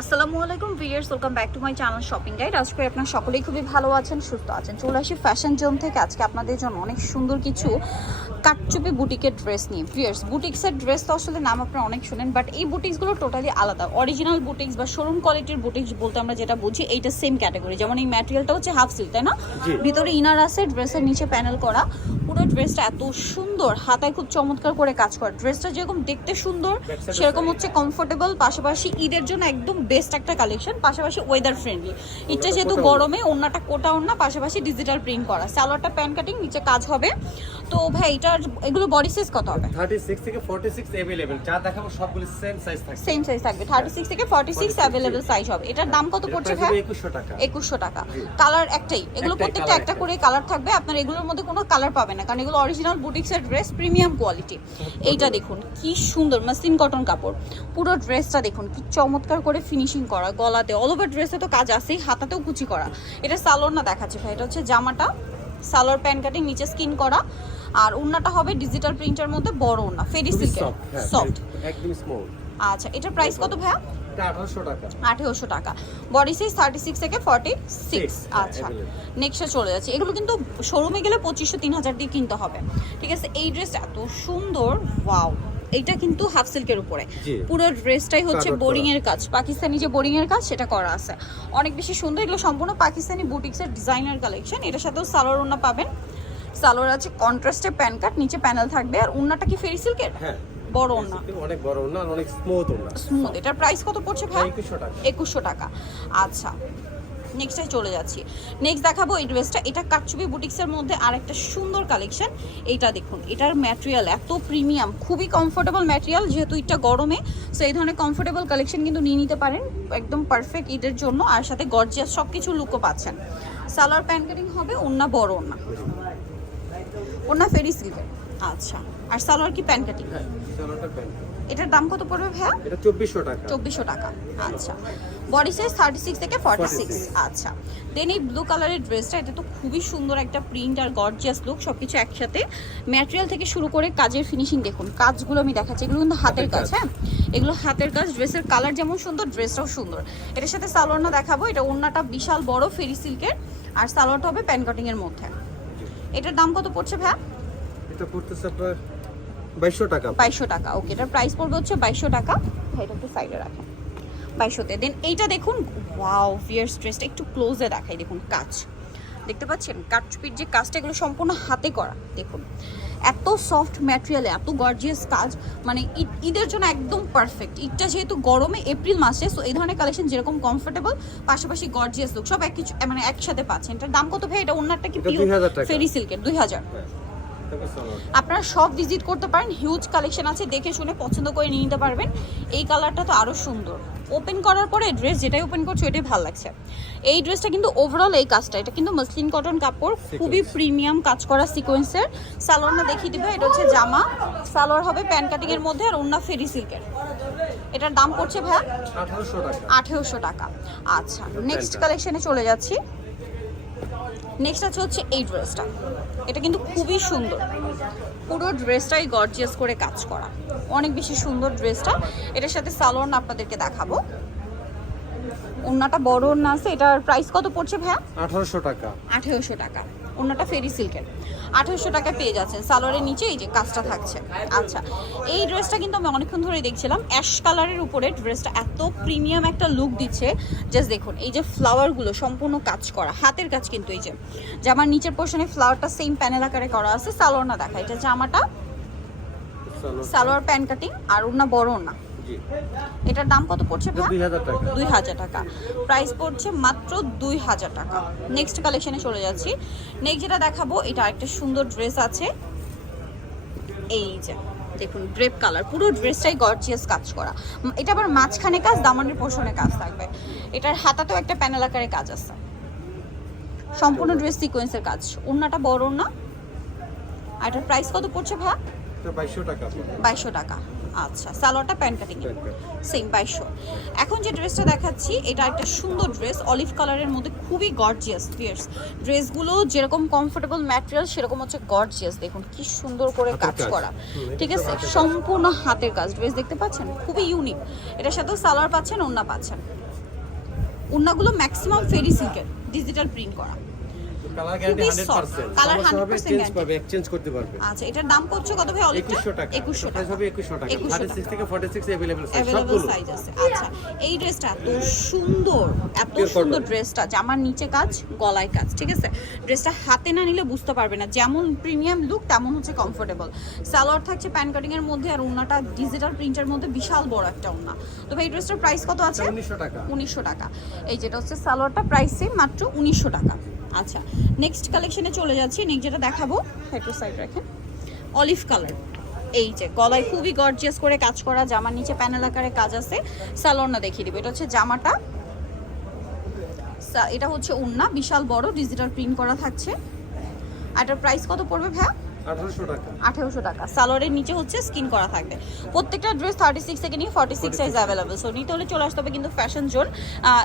আসসালামু আলাইকুম viewers, welcome back to my channel shopping guide. আজকে আপনারা সকলেই খুবই ভালো আছেন, সুস্থ আছেন। চলে আসি ফ্যাশন জোন থেকে আজকে আপনাদের জন্য অনেক সুন্দর কিছু কাটচুপি বুটিকের ড্রেস নিয়ে। ভিউয়ার্স, বুটিক্সের ড্রেস তো আসলে নাম আপনারা অনেক শুনেন, বাট এই বুটিক্সগুলো টোটালি আলাদা। অরিজিনাল বুটিক্স বা শোরুম কোয়ালিটির বুটিক্স বলতে আমরা যেটা বুঝি, এইটা সেম ক্যাটাগরি। যেমন এই ম্যাটেরিয়ালটা হচ্ছে হাফ সিল্ক, তাই না? ভিতরে ইনার আছে, ড্রেসের নিচে প্যানেল করা। পুরো ড্রেসটা এত সুন্দর, হাতায় খুব চমৎকার করে কাজ করা। ড্রেসটা যেরকম দেখতে সুন্দর, সেরকম হচ্ছে কমফোর্টেবল, পাশাপাশি ঈদের জন্য একদম বেস্ট একটা কালেকশন, পাশাপাশি ওয়েদার ফ্রেন্ডলি। এটা যেহেতু গরমে, ওড়নাটা কোটা ওড়না, পাশাপাশি ডিজিটাল প্রিন্ট করা, সালোয়ারটা প্যান কাটিং, নিচে কাজ হবে। তো ভাই এটার এগুলো বডি সাইজ কত হবে? 36 থেকে 46 अवेलेबल। যা দেখাবো সবগুলো সেম সাইজ থাকবে। সেম সাইজ থাকবে, 36 থেকে 46 अवेलेबल সাইজ হবে। এটার দাম কত পড়ছে ভাই? 2100 টাকা। 2100 টাকা। কালার একটাই, এগুলো প্রত্যেকটা একটা করে কালার থাকবে। আপনার এগুলোর মধ্যে কোনো কালার পাবেন না, কারণ এগুলো অরিজিনাল বুটিক্সের ড্রেস, প্রিমিয়াম কোয়ালিটি। এইটা দেখুন কি সুন্দর মাসলিন কটন কাপড়। পুরো ড্রেসটা দেখুন কি চমৎকার করে ফিনিশিং করা, গলাতে অল ওভার ড্রেসে তো কাজ আছেই, হাতাতেও কুচি করা। এটা সালোয়ার না দেখাচ্ছি ভাই, এটা হচ্ছে জামাটা, সালোয়ার প্যান কাটিং, নিচে স্কিন করা। আর ওড়নাটা হবে ডিজিটাল প্রিন্টের মধ্যে বড় ওড়না, ফেরি সিল্কের, সফট একদম স্মল। আচ্ছা, এটার প্রাইস কত ভাইয়া? 1800 টাকা। 1800 টাকা। বডি সাইজ 36 থেকে 46। আচ্ছা, নেক্সটে চলে যাচ্ছে। এগুলো কিন্তু শোরুমে গেলে 2500-3000 দিয়ে কিনতে হবে, ঠিক আছে? এই ড্রেসটা এত সুন্দর, ওয়াও। এইটা কিন্তু হাফ সিল্কের উপরে, পুরো ড্রেসটাই হচ্ছে বোরিং এর কাজ, পাকিস্তানি যে বোরিং এর কাজ সেটা করা আছে, অনেক বেশি সুন্দর। এগুলো সম্পূর্ণ পাকিস্তানি বুটিক্সের ডিজাইনার কালেকশন। এটার সাথেও সালোয়ার ওড়না পাবেন। সালোয়ার আছে কন্ট্রাস্টে প্যান কাট, নিচে প্যানেল থাকবে। আর ওড়নাটা কি ফেরি সিল্কের? হ্যাঁ, বড় ওড়না, অনেক বড় ওড়না, অনেক স্মুথ ওড়না। স্মুথ। এটার প্রাইস কত পড়ছে ভাই? 2100 টাকা। 2100 টাকা। আচ্ছা, নেক্সটে চলে যাচ্ছি। নেক্সট দেখাবো এই ড্রেসটা। এটা কাটচুপি বুটিক্সের মধ্যে আরেকটা সুন্দর কালেকশন। এইটা দেখুন, এটার ম্যাটেরিয়াল এত প্রিমিয়াম, খুবই কমফোর্টেবল ম্যাটেরিয়াল। যেহেতু এটা গরমে, সো এই ধরনের কমফোর্টেবল কালেকশন কিন্তু নিয়ে নিতে পারেন, একদম পারফেক্ট ঈদের জন্য। আর সাথে গর্জিয়াস সব কিছু লুকও পাচ্ছেন। সালোয়ার প্যান কাটিং হবে, ওড়না বড় ওড়না, ওড়না ফেরি সিল্কের। আচ্ছা, আর সালোয়ার কি প্যান কাটিং? হ্যাঁ, সালোয়ারটা প্যান। এটার দাম কত পড়বে ভাইয়া? এটা 2400 টাকা। 2400 টাকা। আচ্ছা, বডি সাইজ 36 থেকে 46। আচ্ছা, দেন এই ব্লু কালারের ড্রেসটা, এটা তো খুবই সুন্দর একটা প্রিন্ট আর গর্জিয়াস লুক, সবকিছু একসাথে। ম্যাটেরিয়াল থেকে শুরু করে কাজের ফিনিশিং দেখুন, কাজগুলো আমি দেখাচ্ছি, এগুলো কিন্তু হাতের কাজ। হ্যাঁ, এগুলো হাতের কাজ। ড্রেসের কালার যেমন সুন্দর, ড্রেসটাও সুন্দর। এটার সাথে সালোয়ারটা দেখাবো। এটা ওড়নাটা বিশাল বড় ফেরি সিল্কের, আর সালোয়ারটা হবে প্যান কাটিং এর মধ্যে। এটার দাম কত পড়ছে ভাইয়া? এটা পড়তেছে আপনার 2200 টাকা। 2200 টাকা। ওকে, এটার প্রাইস পড়বে হচ্ছে 2200 টাকা। এটা একটু সাইডে রাখেন, 2200-তে। দেন এইটা দেখুন, ওয়াও, ভিয়ার্স ড্রেসটা একটু ক্লোজে দেখাই। দেখুন কাজ দেখতে পাচ্ছেন, কাটচুপির যে কাজটা, এগুলো সম্পূর্ণ হাতে করা। দেখুন এত সফট ম্যাটেরিয়ালে এত গর্জিয়াস কাজ, মানে ঈদের জন্য একদম পারফেক্ট। ঈদটা যেহেতু গরমে, এপ্রিল মাসে, সো এই ধরনের কালেকশন যেরকম কমফোর্টেবল, পাশাপাশি গর্জিয়াস লুক, সব এক কিছু মানে একসাথে পাচ্ছেন। এটার দাম কত ভাই? এটা ওনারটা কি পিওর ফেরি সিল্কের? 2000। আপনারা সব ভিজিট করতে পারেন, হিউজ কালেকশন আছে, দেখে শুনে পছন্দ করে নিয়ে নিতে পারবেন। এই কালারটা তো আরো সুন্দর। ওপেন করার পরে ড্রেস যেটাই ওপেন করছো এটাই ভালো লাগছে। এই ড্রেসটা কিন্তু ওভারঅল এই কাজটা, এটা কিন্তু মসলিন কটন কাপড়, খুবই প্রিমিয়াম কাজ করা সিকোয়েন্সের। সালোয়ারটা দেখিয়ে দিবে। এটা হচ্ছে জামা, সালোয়ার হবে প্যান কাটিং এর মধ্যে, আর ওড়না ফেরি সিল্কের। এটার দাম পড়ছে ভাই 1800 টাকা। 1800 টাকা। আচ্ছা, নেক্সট কালেকশনে চলে যাচ্ছি। নেক্সট আছে হচ্ছে এই ড্রেসটা। এটা কিন্তু খুবই সুন্দর, পুরো ড্রেসটাই গর্জিয়াস করে কাজ করা, অনেক বেশি সুন্দর ড্রেসটা। এটার সাথে সালোয়ার আপনাদেরকে দেখাবো। ওড়নাটা বড় ওড়না আছে। এটার প্রাইস কত পড়ছে ভাইয়া? 1800 টাকা। 1800 টাকা। ওড়নাটা ফেরি সিল্কের, 1800 টাকায় পেয়ে যাচ্ছেন। সালোয়ারের নিচে এই যে কাজটা থাকছে। আচ্ছা, এই ড্রেসটা কিন্তু আমি অনেকক্ষণ ধরে দেখছিলাম। অ্যাশ কালারের উপরে ড্রেসটা এত প্রিমিয়াম একটা লুক দিচ্ছে। জাস্ট দেখুন, এই যে ফ্লাওয়ারগুলো সম্পূর্ণ কাজ করা, হাতের কাজ কিন্তু। এই যে জামার নিচের পোর্শনে ফ্লাওয়ারটা সেম প্যানেল আকারে করা আছে। সালোয়ার না দেখা, এটা জামাটা, সালোয়ার প্যান কাটিং, আর ওড়না বড় ওড়না। এটার দাম কত পড়ছে ভাই? 2000 টাকা। 2000 টাকা। প্রাইস পড়ছে মাত্র 2000 টাকা। নেক্সট কালেকশনে চলে যাচ্ছি। নেক্সট যেটা দেখাবো, এটা একটা সুন্দর ড্রেস আছে। এই যে দেখুন, গ্রেপ কালার, পুরো ড্রেসটাই গর্জিয়াস কাজ করা। এটা আবার মাঝখানে কাজ, দামানের পোর্শনে কাজ থাকবে। এটার হাতাতেও একটা প্যানেল আকারে কাজ আছে। সম্পূর্ণ ড্রেস সিকোয়েন্সের কাজ। ওড়নাটা বড় ওড়না। আর এটার প্রাইস কত পড়ছে ভাই? 2200 টাকা। 2200 টাকা। আচ্ছা, সালোয়ারটা প্যান কাটিং সেম 2200। এখন যে ড্রেসটা দেখাচ্ছি, এটা একটা সুন্দর ড্রেস, অলিভ কালারের মধ্যে, খুবই গর্জিয়াস। ফিয়ার্স ড্রেসগুলো যেরকম কমফোর্টেবল ম্যাটেরিয়াল, সেরকম হচ্ছে গর্জিয়াস। দেখুন কি সুন্দর করে কাজ করা, ঠিক আছে? সম্পূর্ণ হাতের কাজ। ড্রেস দেখতে পাচ্ছেন, খুবই ইউনিক। এটার সাথেও সালোয়ার পাচ্ছেন, ওড়না পাচ্ছেন। ওড়নাগুলো ম্যাক্সিমাম ফেরি সিল্কের ডিজিটাল প্রিন্ট করা। কালার গ্যারান্টি খুবই soft, 100%। কালার সমস্যা হবে 100% চেঞ্জ guarantee। পাবে, এক্সচেঞ্জ করতে পারবে। আচ্ছা, এটার দাম পড়ছে কত ভাই অলিভটা? 2100 টাকা। 2100 প্রাইস টাকা হবে 2100 টাকা। 2100 টাকা। 36 থেকে 46 अवेलेबल সাইজ অ্যাভেলেবল সবগুলো। সাইজ আছে। আচ্ছা, এই ড্রেসটা এত সুন্দর, এত Pure সুন্দর cotton। ড্রেসটা, জামার নিচে কাজ, গলায় কাজ, ঠিক আছে? ড্রেসটা হাতে না নিলে বুঝতে পারবে না, যেমন প্রিমিয়াম লুক তেমন হচ্ছে কমফোর্টেবল। সালোয়ার থাকছে প্যান্ট কাটিং এর মধ্যে, আর ওড়নাটা ডিজিটাল প্রিন্টের মধ্যে বিশাল বড় একটা ওড়না। তো ভাই এই ড্রেসটার প্রাইস কত আছে? 1900 টাকা। 1900 টাকা। এই যেটা হচ্ছে সালোয়ারটা, প্রাইস সেম, মাত্র 1900 টাকা। আচ্ছা, নেক্সট কালেকশনে চলে যাচ্ছি। নেক্সট যেটা দেখাবো, একটু সাইড রাখেন, অলিভ কালার। এই যে গলায় খুবই গর্জিয়াস করে কাজ করা, জামার নিচে প্যানেল আকারে কাজ আছে। সালোয়ারটা দেখিয়ে দিব। এটা হচ্ছে জামাটা, এটা হচ্ছে ওড়না, বিশাল বড় ডিজিটাল প্রিন্ট করা থাকছে। আর এটার প্রাইস কত পড়বে ভাইয়া? 1800 টাকা। 1800 টাকা। সালোয়ারের নিচে হচ্ছে স্কিন করা থাকবে। প্রত্যেকটা ড্রেস 36 থেকে নিয়ে 46 সাইজ অ্যাভেলেবল। সো নিতে হলে চলে আসতে হবে কিন্তু ফ্যাশন জোন,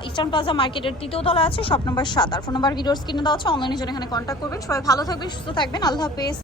ইস্টার্ন প্লাজা মার্কেটের 3য় তলায় আছে, শপ নাম্বার 7। আর ফোন নাম্বার ভিডিওর স্ক্রিনে দেওয়া আছে, অনলাইনে জন্য এখানে কন্ট্যাক্ট করবেন। সবাই ভালো থাকবেন, সুস্থ থাকবেন, আল্লাহ হাফেজ।